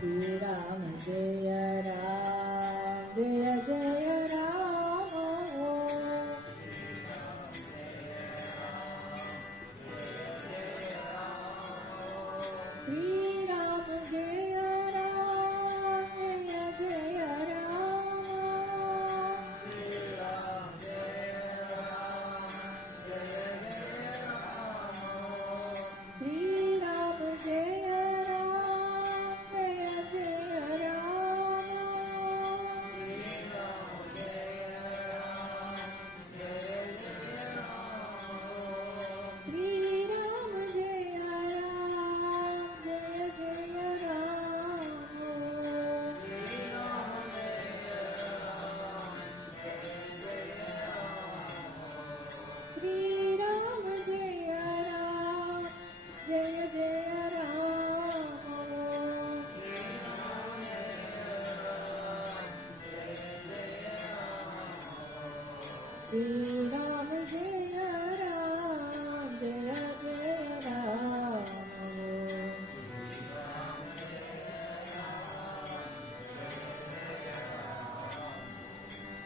श्रीराम जय राम जय जय राम श्रीराम जय राम जय जय राम श्रीराम जय श्रीराम जय राम जय जय राम श्रीराम जय राम जय जय राम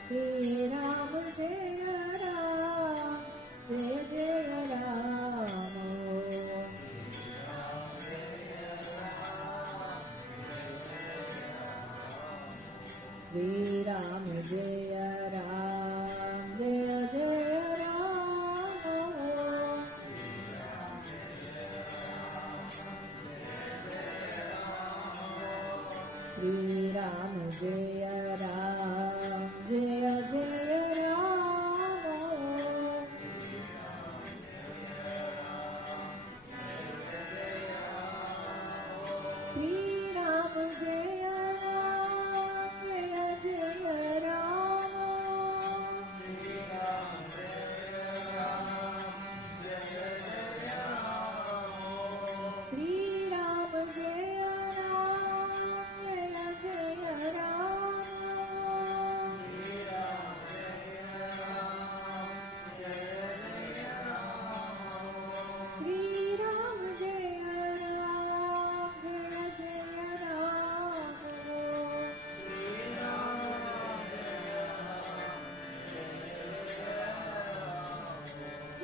श्रीराम जय राम जय जय राम श्रीराम जय राम जय जय राम श्रीराम जय राम जय जय राम श्रीराम जय राम जय जय राम श्रीराम जय राम जय जय राम श्रीराम जय राम जय जय राम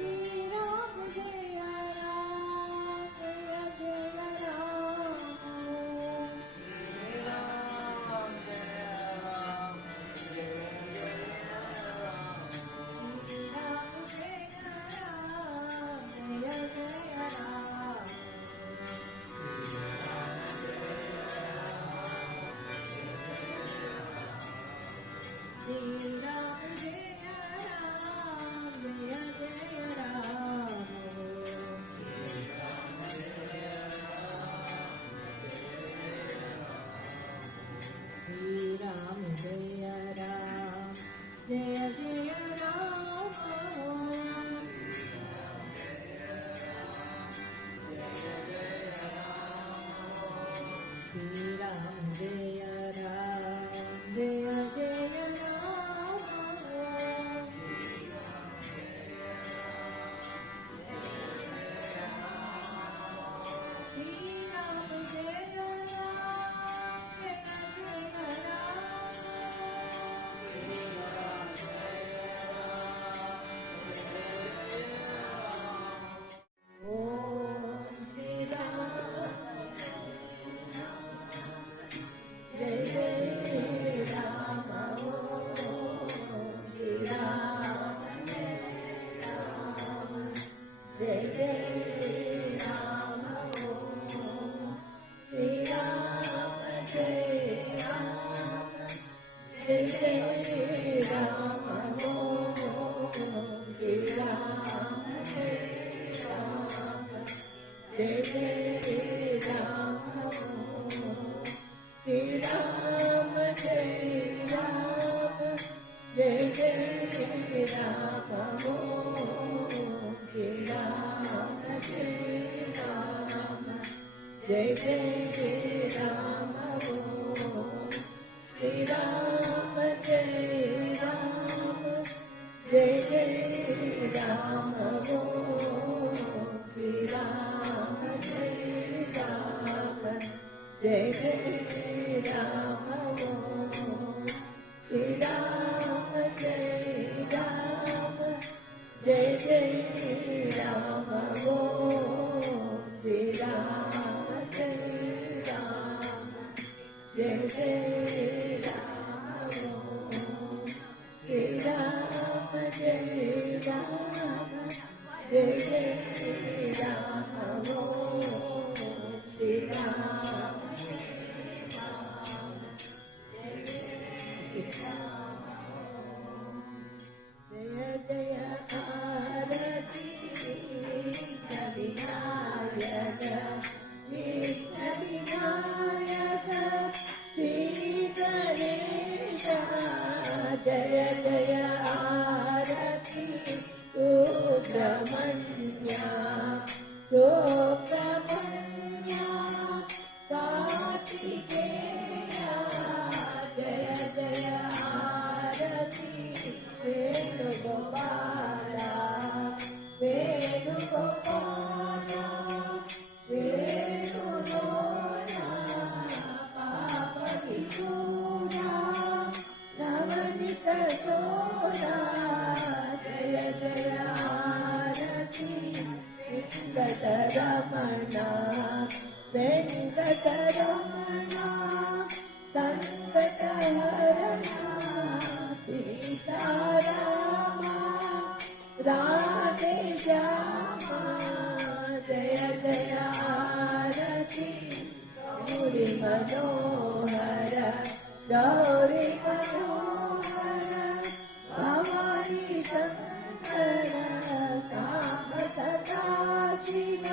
श्रीराम जय राम जय जय राम श्रीराम जय राम जय जय राम श्रीराम जय राम जय जय राम श्रीराम जय राम जय जय राम श्रीराम जय राम जय जय राम ओम श्री राम जय जय राम ओम श्री राम जय जय राम ओम श्री राम जय राम जय जय राम ओम श्री राम जय राम जय जय राम श्री राम जय राम जय जय राम श्री राम जय राम जय जय राम श्री राम जय राम जय जय राम श्री राम जय राम जय जय राम ओम श्री राम जय राम जय जय राम ओम श्री राम जय राम जय जय राम ओम श्री राम जय राम जय जय राम ओम श्री राम जय जय आरती विनायक विनायक श्री गणेश जय जय आरती सुब्रह्मण्य सुब्रह्मण्य कार्तिकेय जय जय आरती वेणुगोपाला वेणुगोपाला वेणुगोपाला पापविदूरा नवनीत शोला जय जय आरती वेङ्कटरमण वेङ्कटरमण संकटहरण सीताराम राधे श्यामा जय जय आरती गौरी मनोहर गौरी मनोहर भवानी शंकर सांब सदा शिव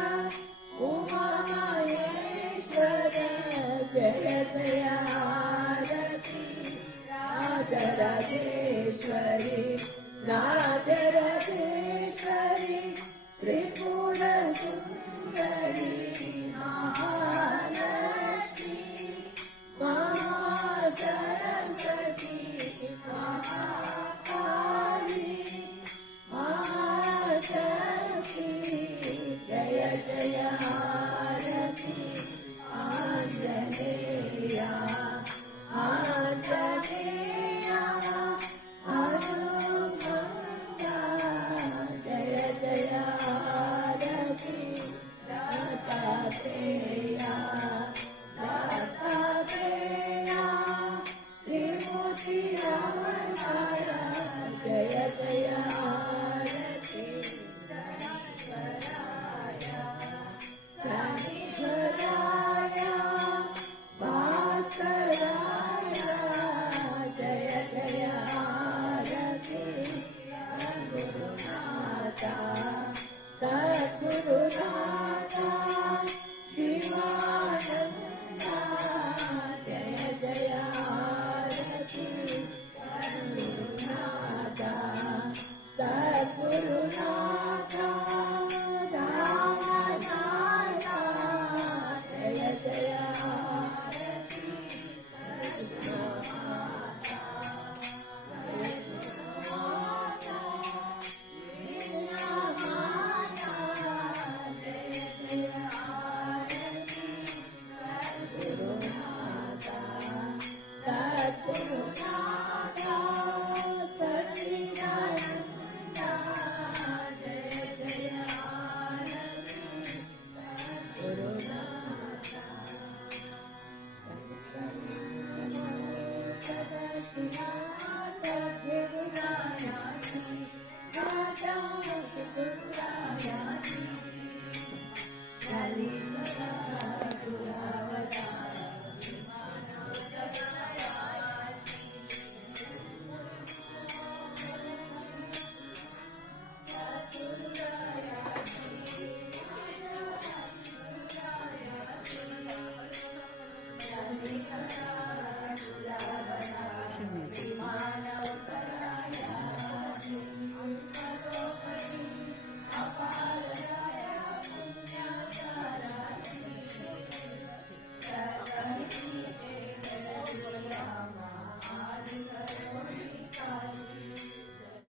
उमा महेश्वर जय जय आरती राजराजेश्वरी राजराजेश्वरी त्रिपुर सुंदरी महालक्ष्मी महासरस्वती महाकाली महाशक्ति जय जय आरती आंजनेया आंजनेया हनुमंता जय जय आरती दत्तात्रेया दत्तात्रेया त्रिमूर्ति अवतार जय जय आरती शनीश्वराय भास्कराय जय जय आरती सद्गुरुनाथा सद्गुरुनाथा शिवानंदा जय जय आरती सद्गुरुनाथा सद्गुरुनाथा रामदासा जय जय आरती सद्गुरुनाथा सद्गुरुनाथा लीलामाता जय जय